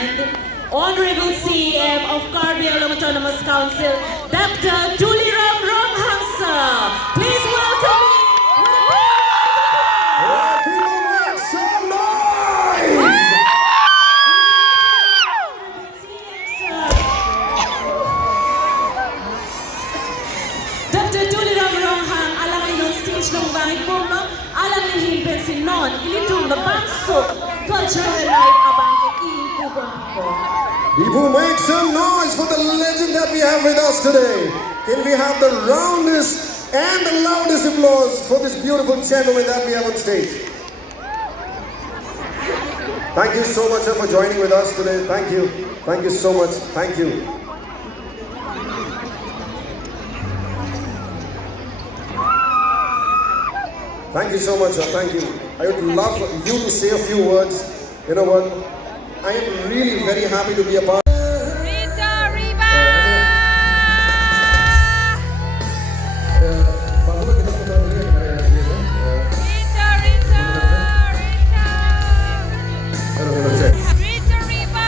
hand, Honorable CEM of Karbi Autonomous Council, Dr. Tuliram Ramhansa. Please welcome me. People make some noise! Dr. Tuliram Ramhan, alam niyo stage ng bahay po, ma'am. Alam niyo himpensin noon, ilitong na banso, cultural life abang iimpubon po. People make some noise for the legend that we have with us today. Can we have the roundest and the loudest applause for this beautiful gentleman that we have on stage? Thank you so much, sir, for joining with us today. Thank you. Thank you so much. Thank you. Thank you so much, sir. Thank you. I would love you to say a few words. You know what? I am really very happy to be a part. Rito, ribo! Rito, Rito, Rito! Rito, ribo!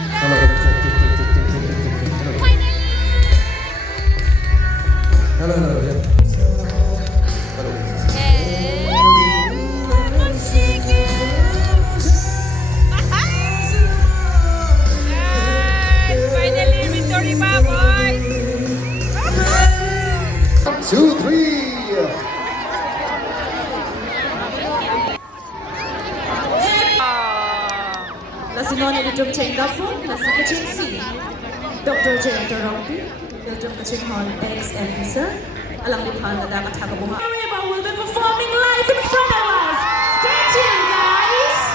We love you! Finally! Two, three. La sinone di Dr. Tendafu, la Secretary C. Dr. James Dorothy, Dr. Kachinhon X and Lisa, along with Han Nadaka Takabunga. Ribo will be performing live in front of us. Stay tuned, guys.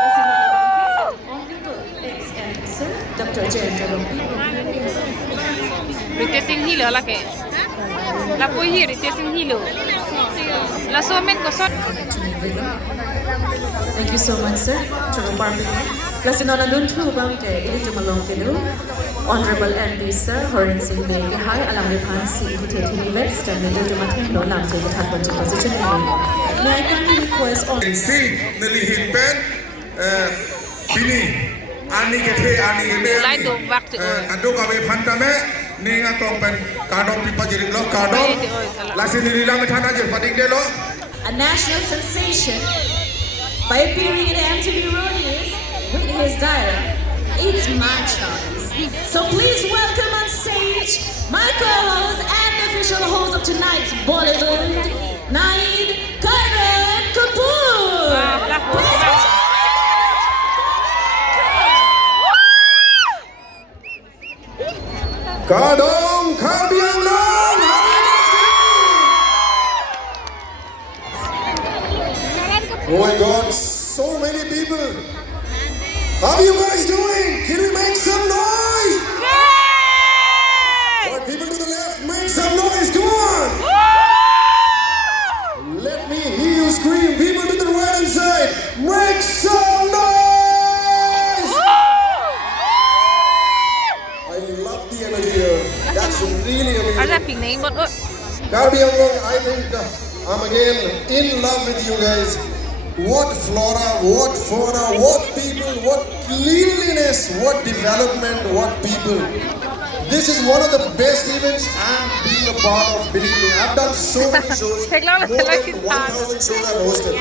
La sinone Honorable X and Lisa, Dr. James Dorothy. Rito sing hilo laki. La puhi rito sing hilo. La somen kosot. Thank you so much, sir. Chalo Barbie. La sinone Luntu Bangke, Ilito Malong Kilu, Honorable MD Sir, Horin Singh Mege Hai, along with Han C. Huteti West, and Mendo Matendo, Lamte, the Takwan to position. May I kindly request all. Si nalihin pen bini ani kethe ani eme Lai do waktu. ando kabe phantame ninga tongpen kadong pipa jirik lo kadong lasi nirila methana je pating de lo. A national sensation by appearing in the MTV Roadies with his dialogue, It's My Choice. So please welcome on stage my co-host and official host of tonight's Bollywood, Naid Kapoor. Please Kadong Karbi Anglong. Oh my God, so many people. How are you guys doing? Can we make some noise? All right, people to the left, make some noise. Come on. Let me hear you scream. People to the right hand side, make some noise. I love the energy here. That's really Ada amazing. ping name but Karbi Anglong, I think I'm again in love with you guys. What flora, what fauna, what people, what cleanliness, what development, what people. This is one of the best events I'm being a part of, believe me. I've done so many shows, more than 1,000 shows I've hosted.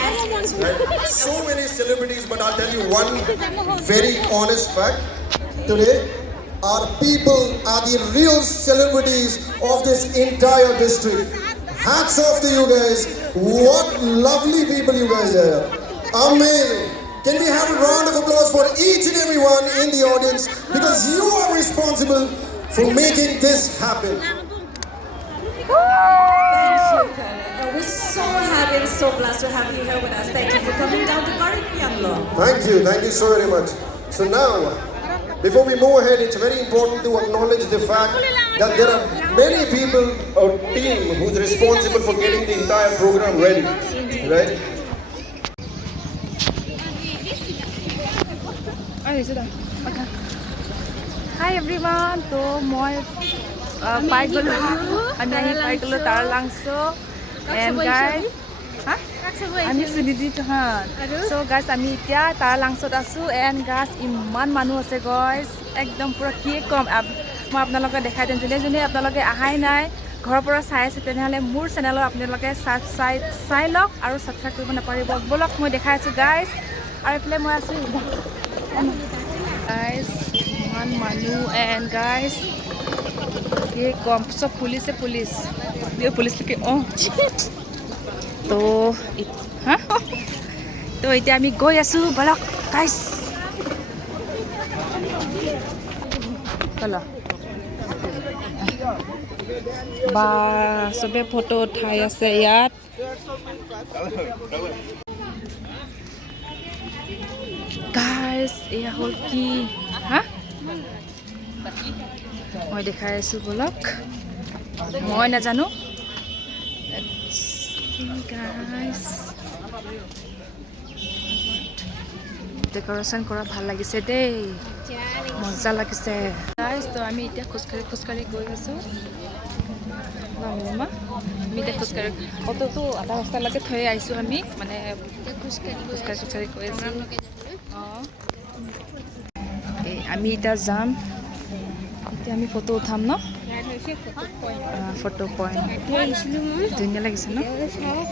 Right? So many celebrities, but I'll tell you one very honest fact. Today, our people are the real celebrities of this entire district. Hats off to you guys. What lovely people you guys are. Amazing. Can we have a round of applause for each and every one in the audience, because you are responsible for making this happen. Thank you, Karen. We're so happy and so blessed to have you here with us. Thank you for coming down to Karbi Anglong. Thank you so very much. So now, before we move ahead, it's very important to acknowledge the fact that there are many people or team who's responsible for getting the entire program ready, right? Hi everyone, to moi pai gulo, ami pai gulo tar langso, and guys, huh? আমি Sunidhi Chouhan so guys আমি এতিয়া তাৰ লাংচত আছো and guys ইমান মানুহ আছে guys একদম পুৰা কি কম মই আপোনালোকে দেখাই দিম যোনে আপোনালোকে আহাই নাই ঘৰৰ পৰা চাই আছে তেনেহলে মোৰ চেনেলত আপোনালোকে চাই লওক আৰু সাবস্ক্ৰাইব কৰিব নাপাৰিব বলক মই দেখাই আছো guys আৰু এফালে মই আছো guys ইমান মানুহ and guys কি কম সব পুলিচ কি তো তো এতিয়া আমি গৈ আছো বলক গাইস চলো বা সবে ফটো উঠাই আছে ইয়াত গাইস এয়া হল কি মই দেখাই আছো বলক মই নাজানো guys decoration কৰা ভাল লাগিছে দেই মজা লাগিছে guys তো আমি এতিয়া খুচকাৰি গৈ আছো মামা আমি এতিয়া খুচকাৰি অটোটো আধা ৰাস্তালৈকে থৈ আহিছো আমি মানে খুচকাৰি গৈ আছো আমি এতিয়া যাম এতিয়া আমি ফটো উঠাম ন ফটো পইণ্ট ধুনীয়া লাগিছে ন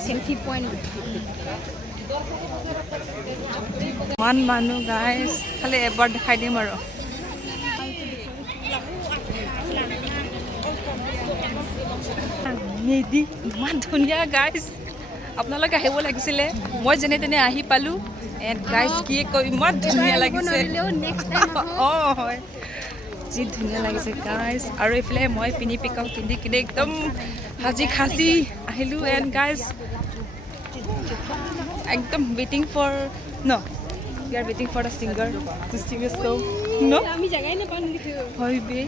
সেলফি পয়েন্ট ইমান মানুহ গাইজ খালি এবাৰ দেখাই দিম আৰু মেদি ইমান ধুনীয়া গাইজ আপোনালোকে আহিব লাগিছিলে মই যেনে তেনে আহি পালো এণ্ড গাইজ কি কয় ইমান ধুনীয়া লাগিছে অঁ হয় যি ধুনীয়া লাগিছে গাইজ আৰু এইফালে মই পিন্ধি কিনে একদম সাজি আহিলোঁ এণ্ড গাইজ একদম ৱেইটিং ফৰ ন we are waiting for the singer to sing a song no আমি জায়গায় না পানি দিতে হয় বে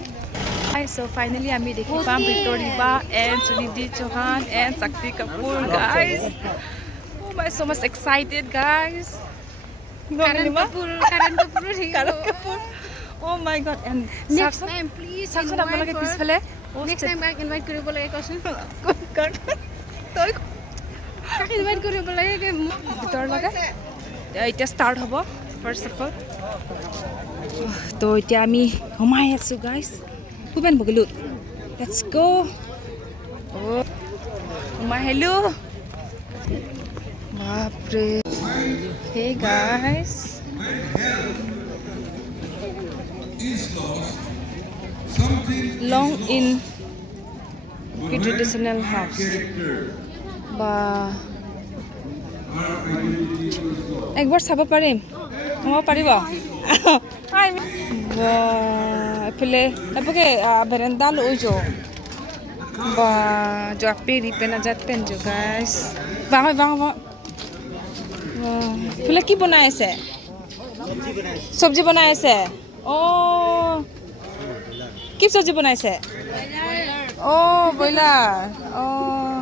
so finally আমি দেখি পাম Riva and Sunidhi Chouhan and Shakti kapoor guys oh my so much excited guys Karan Kapoor oh my god and next time please sakson আপোনালোকে পিছফালে next time back invite কৰিব লাগে কচোন তই invite কৰিব লাগে কে ভিতৰ লাগে এতিয়া ষ্টাৰ্ট হ'ব ফাৰ্ষ্ট অফ অল তো এতিয়া আমি সোমাই আছো গাইজ খুবেন বগিলো লেটছ গো সোমাই আহিলোঁ বাপৰে hey guys long in traditional house বা একবাৰ চাব পাৰিম সোমাব পাৰিব এইফালে এপকে বেৰেণ্ডা লৈ যাওঁ বা জাপি ৰিপে নাযাত পেন যো গাইছ বাঙ এইফালে কি বনাই আছে চব্জি বনাই আছে অঁ কি চব্জি বনাইছে অঁ ব্ৰইলাৰ অঁ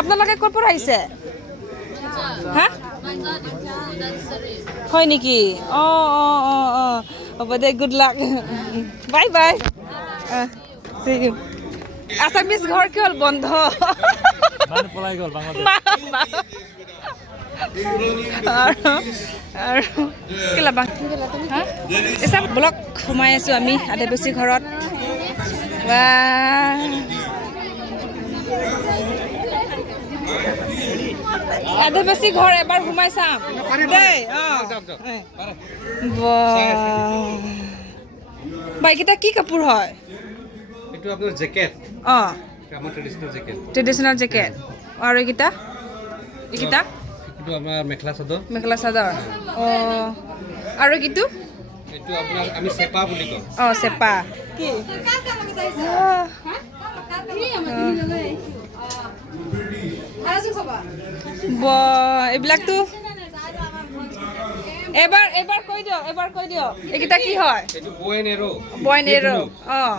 আপোনালোকে ক'ৰ পৰা আহিছে হা হয় নেকি অঁ হ'ব দে গুড লাক বাই বাই আছামিজ ঘৰ কি হ'ল বন্ধ আৰু কেলা এচা ব্লক সোমাই আছোঁ আমি আদিবাসী ঘৰত বা আদিবাসী ঘৰ এবাৰ সোমাই চাম দেই বাইকেইটা কি কাপোৰ হয় এইটো আপোনাৰ জেকেট অঁ আমাৰ ট্ৰেডিশ্যনেল জেকেট আৰু এইকেইটা এইটো আপোনাৰ মেখেলা চাদৰ অঁ আৰু কিটো এইটো আপোনাৰ আমি চেপা বুলি কওঁ অঁ চেপা কি এইবিলাকতো এবাৰ কৈ দিয়ক এইকেইটা কি হয় এইটো বয়েনেৰো অঁ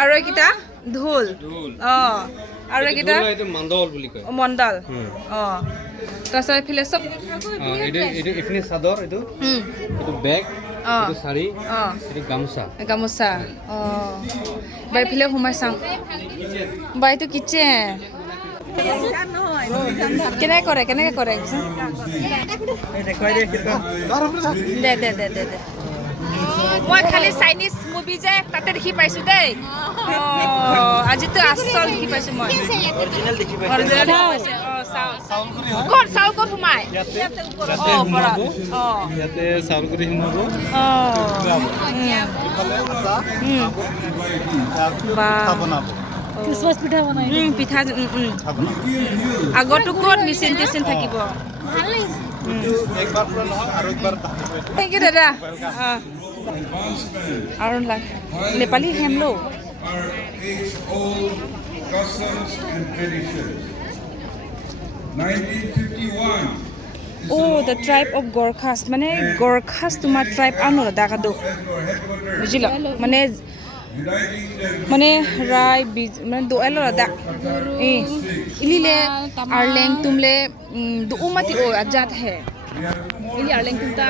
আৰু এইকেইটা ঢোল অঁ আৰু এইকেইটা এইটো মান্দল বুলি কয় মণ্ডল অঁ তাৰপিছত এইফালে চব এইটো এইখিনি চাদৰ এইটো বেগ এইটো শাৰী এইটো গামোচা গামোচা অঁ বা এইফালে সোমাই চাওঁ বা এইটো কিটচেন কেনেকৈ কৰে দে দে দে দে দে মই খালি চাইনিজ মুভি যে তাতে দেখি পাইছোঁ দেই আজিতো আচল দেখি পাইছোঁ মই অৰিজিনেল দেখি পাইছোঁ ক'ত চাউল ক'ত সোমাই ইয়াতে চাউল গুড়ি সোমাব ক্ৰিছমাছ পিঠা বনাই পিঠা আগতো ক'ত মেচিন টেচিন থাকিব ভাল লাগিছে থেংক ইউ দাদা আৰু নেপালী হেমলো Our age-old customs and traditions. 1951. The tribe of Gorkhas মানে গৰ্খাছ তোমাৰ ট্ৰাইব আনো দাদাকাদো বুজিল মানে ৰাই মানে দোৱালো দাদা ইলিলে আৰ্লেং তুমলে দুমাতি আজাদ হে ini arleng kita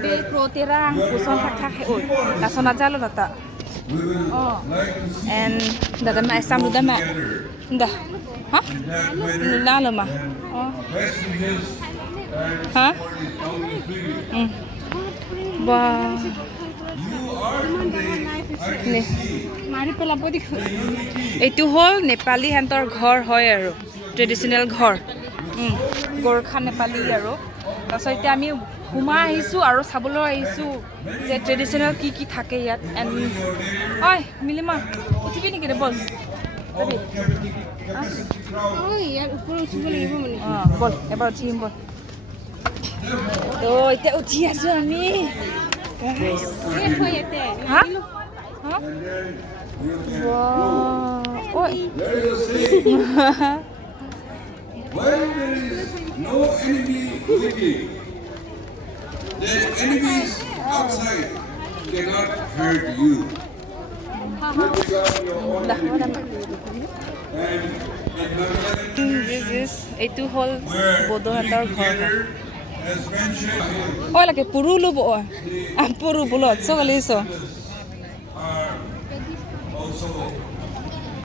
be proterang puson hak he oi la sona jalo data and dada ma exam duda ma nda ha na lo ma ha ba ne mari pela podi etu hol nepali hantor ghor hoy aru traditional ghor gorkha nepali aru তাৰপিছত এতিয়া আমি সোমাই আহিছোঁ আৰু চাবলৈ আহিছোঁ যে traditional কি থাকে ইয়াত এণ্ড ঐ মিলিমা উঠিবি নেকি দে বল ইয়াৰ ওপৰত উঠিব লাগিব মানে অঁ বল এবাৰ উঠিম বল তো এতিয়া উঠি আছোঁ আমি হা ঐ When there is no enemy within, the enemies outside cannot hurt you. You become your own enemy. And in Nagaland, এইটো হ'ল বৌদ্ধহঁতৰ ঘৰ as mentioned, ঐ লাগে পুৰু ল'ব পুৰু বোলত চলিছ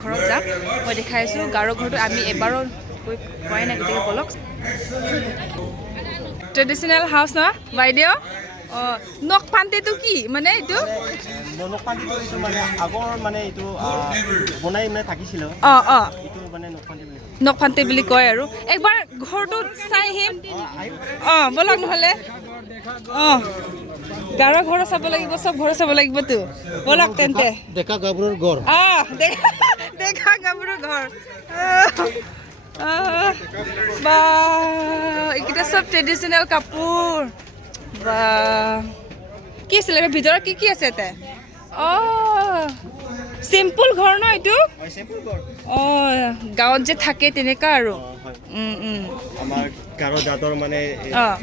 ঘৰত যাম মই দেখাই আছোঁ গাৰো ঘৰটো আমি এবাৰো কোৱাই নাই গতিকে বলক ট্ৰেডিশ্যনেল হাউচ ন বাইদেউ অঁ নখ পান্তেটো কি মানে এইটো নখ পান্তিটো এইটো মানে আগৰ মানে এইটো বনাই মানে থাকিছিল অঁ অঁ এইটো মানে নখ পান্তি বুলি নখ পান্তে বুলি কয় আৰু একবাৰ ঘৰটো চাই আহিম অঁ বলক নহ'লে অঁ গাৰো ঘৰ চাব লাগিব চব ঘৰ চাব লাগিবতো বলক তেন্তে ডেকা গাভৰুৰ ঘৰ দেখা গাভৰুৰ ঘৰ বা এইকেইটা চব ট্ৰেডিশ্যনেল কাপোৰ বা কি আছিলে ভিতৰত কি আছে ইয়াতে অঁ চিম্পুল ঘৰ ন এইটো অঁ গাঁৱত যে থাকে তেনেকুৱা আৰু আমাৰ গাৰো জাতৰ মানে অঁ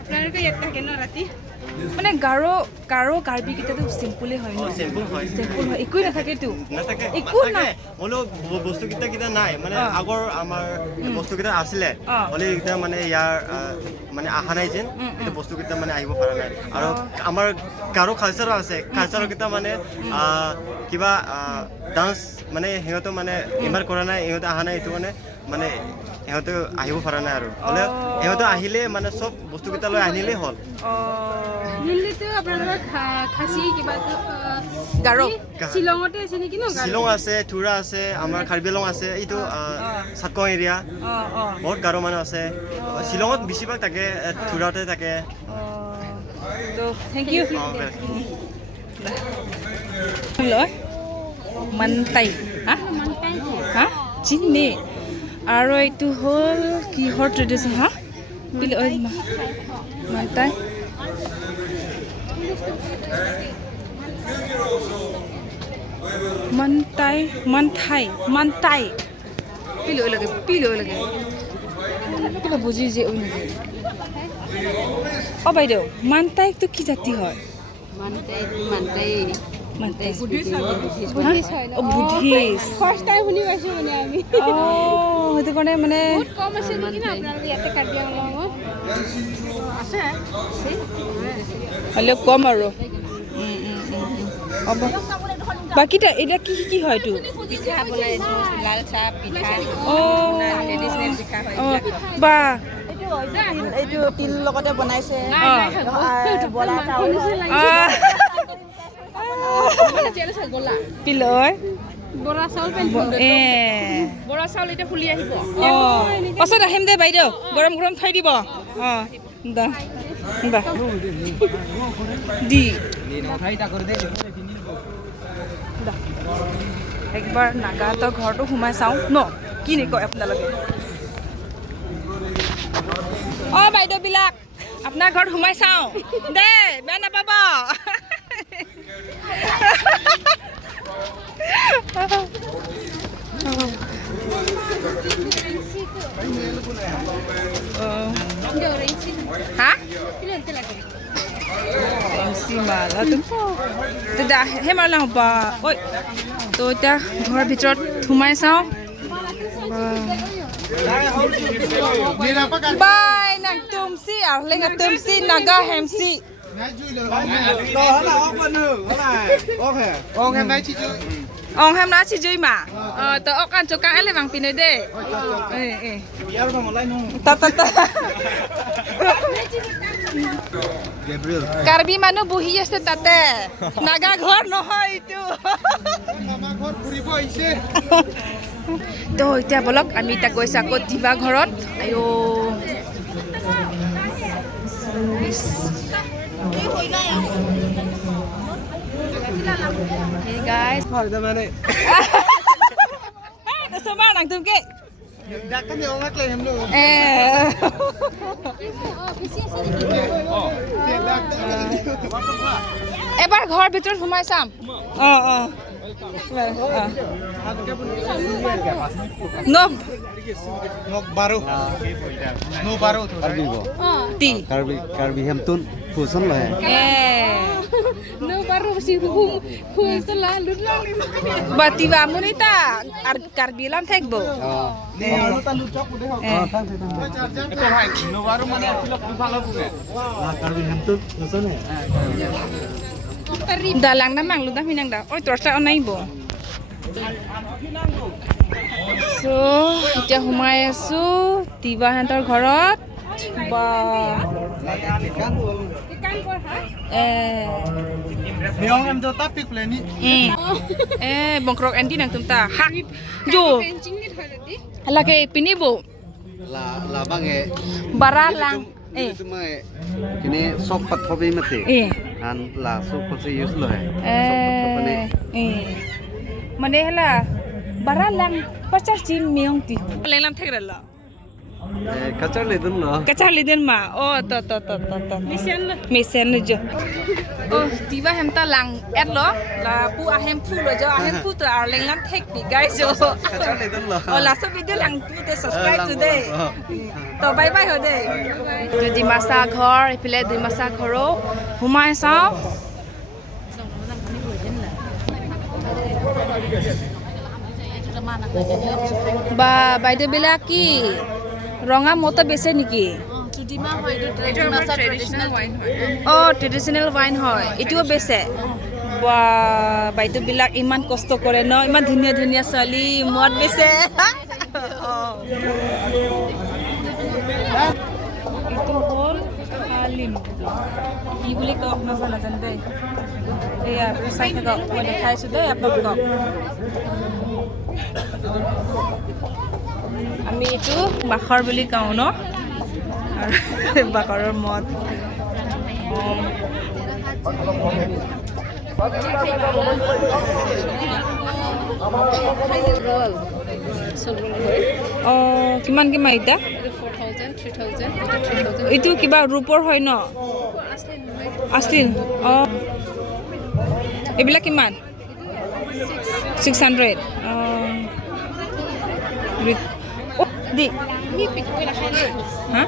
আপোনালোকে ইয়াত থাকে ন ৰাতি মানে কাৰ্বি কেইটাতো চিম্পুলে হয় ন চিম্পুল হয় একোৱে নাথাকেতো একো নাই হ'লেও বস্তুকেইটা নাই মানে আগৰ আমাৰ বস্তুকেইটা আছিলে হ'লে এইকেইটা মানে ইয়াৰ মানে অহা নাই যেন এইটো বস্তুকেইটা মানে আহিব পৰা নাই আৰু আমাৰ গাৰো কালচাৰো আছে কালচাৰকেইটা মানে কিবা ডান্স মানে সিহঁতে মানে ইমান কৰা নাই ইহঁতে অহা নাই এইটো মানে সিহঁতে আহিব পৰা নাই আৰু হ'লে সিহঁতে আহিলে মানে চব বস্তুকেইটা লৈ আনিলেই হ'ল দিল্লীতো আপোনালোকৰ খাচী কিবা গাৰো শ্বিলঙতে আছে নেকি ন শ্বিলং আছে থুৰা আছে আমাৰ কাৰ্বি আংলং আছে এইটো চাটকং এৰিয়া বহুত গাৰো মানুহ আছে শ্বিলঙত বেছিভাগ থাকে থুৰাতে থাকে থেংক ইউ লয় মানটাই হা চিনি আৰু এইটো হ'ল কিহৰ ট্ৰেডিশ্যন হা মানটাই মানটাই পিলৈ লাগে কিবা বুজি যে ঐ নেকি অঁ বাইদেউ মানটাইটো কি জাতি হয় বুদ্ধিষ্ট হয় ন? বুদ্ধিষ্ট ফাৰ্ষ্ট টাইম শুনি পাইছোঁ মানে আমি সেইটো কাৰণে মানে বহুত কম আছে নেকি না আপোনালোকে ইয়াতে কাৰ্বি আংলঙত আছে হ'লেও কম আৰু হ'ব বাকী এতিয়া কি হয় এইটো পিঠা বনাইছোঁ লাল চাহ পিঠা ট্ৰেডিশ্যনেল পিঠা হয় বা এইটো তিল লগতে বনাইছে বৰা পিলৈ বৰা চাউল বৰা চাউল এতিয়া খুলি আহিব পাছত আহিম দে বাইদেউ গৰম গৰম থৈ দিব দা দি একবাৰ নাগাহঁতৰ ঘৰটো সোমাই চাওঁ ন কি কয় আপোনালোকে বাইদেউবিলাক আপোনাৰ ঘৰত সোমাই চাওঁ দে বেয়া নাপাব হা সেই মাৰিলে হ'ব ঐ তো এতিয়া ঘৰৰ ভিতৰত সোমাই চাওঁ বাই nang tumsi arling tumsi naga hemsi ong hem na chi jui ma to okan chokan ele bang pine de ta karbi manu buhi ase tate naga ghor nohoy itu তো এতিয়া বলক আমি এতিয়া গৈছো আকৌ দিবা ঘৰত আয়ো Hey guys Sama nang tum ke এবাৰ ঘৰ ভিতৰত সোমাই চাম karbi hemtun fuson lah no baru si hum selalu batiba munita karbi lam thekbo karbi hemtun fuson dalang na mang ludah minang da oi torsa onai bo so এতিয়া সোমাই আছো তিবা হেঁতৰ ঘৰত বা bongkrok endi nang tumta hak jo lagi pinibo la bange baralang cuma kini sok pathobi mate an la sok patsi use lo hai mane hala baralang pacar chim meong ti lelam thegrala kachar lidin ma to misen jo tiba hemta lang lo la pu ahem fu lo jo ahem fu to arleng lam thek bi guys jo kachar lidin lo la so video lang pu te subscribe today to bye bye hode di masa ghor ipile di masa ghoro humai sao বা বাইদেউ বিলাক কি ৰঙা মতো বেচে নেকি traditional wine হয় এইটোও বেচে বা বাইদেউ বিলাক ইমান কষ্ট কৰে ন ইমান ধুনীয়া ধুনীয়া ছোৱালী মদ বেচে এইটো হ'ল হালিম কি বুলি কওঁ আপোনালোকে নাজানো দেই এয়া চাই থাকক মই দেখাইছোঁ দেই আপোনালোকক আমি এইটো বাখৰ বুলি কওঁ ন আৰু বাখৰৰ মদ কিমান এতিয়া এইটো কিবা ৰূপৰ হয় ন আছলি এইবিলাক কিমান 600 দি হা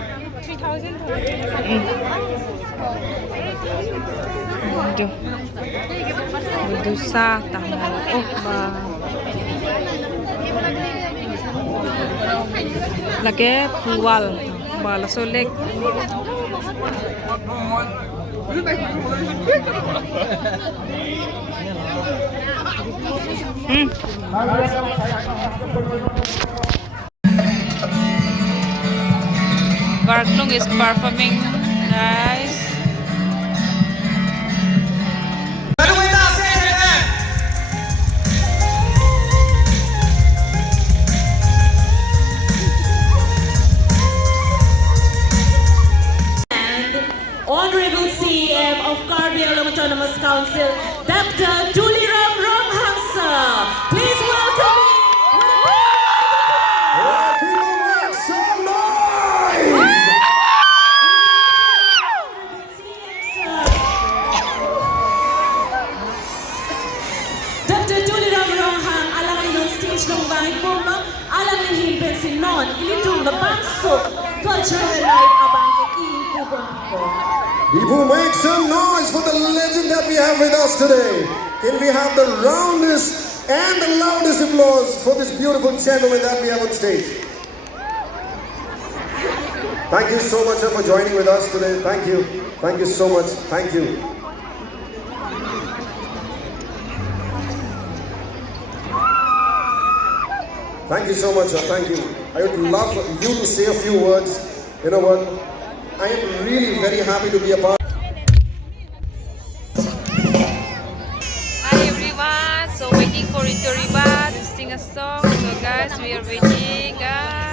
Dusa tahu. Oh, lagi pual, bala solek. Barklong is performing, guys. Honorable CM of Karbi Autonomous Council, Dr. Tuliram Ramhansa. Please welcome him. People make some noise! Dr. Tuliram Ramhang, alam ng stage ng bahay ko, alam ng himpen si Non, ilitong na bangso, cultural night abang iing kubang ko. People make some noise for the legend that we have with us today. Can we have the roundest and the loudest applause for this beautiful gentleman that we have on stage? Thank you so much sir, for joining with us today. Thank you. Thank you so much. Thank you. Thank you so much, sir. Thank you. I would love you to say a few words. You know what? I am really very happy to be a part. Hi everyone, so waiting for Rito Riba to sing a song. So guys, we are waiting, guys.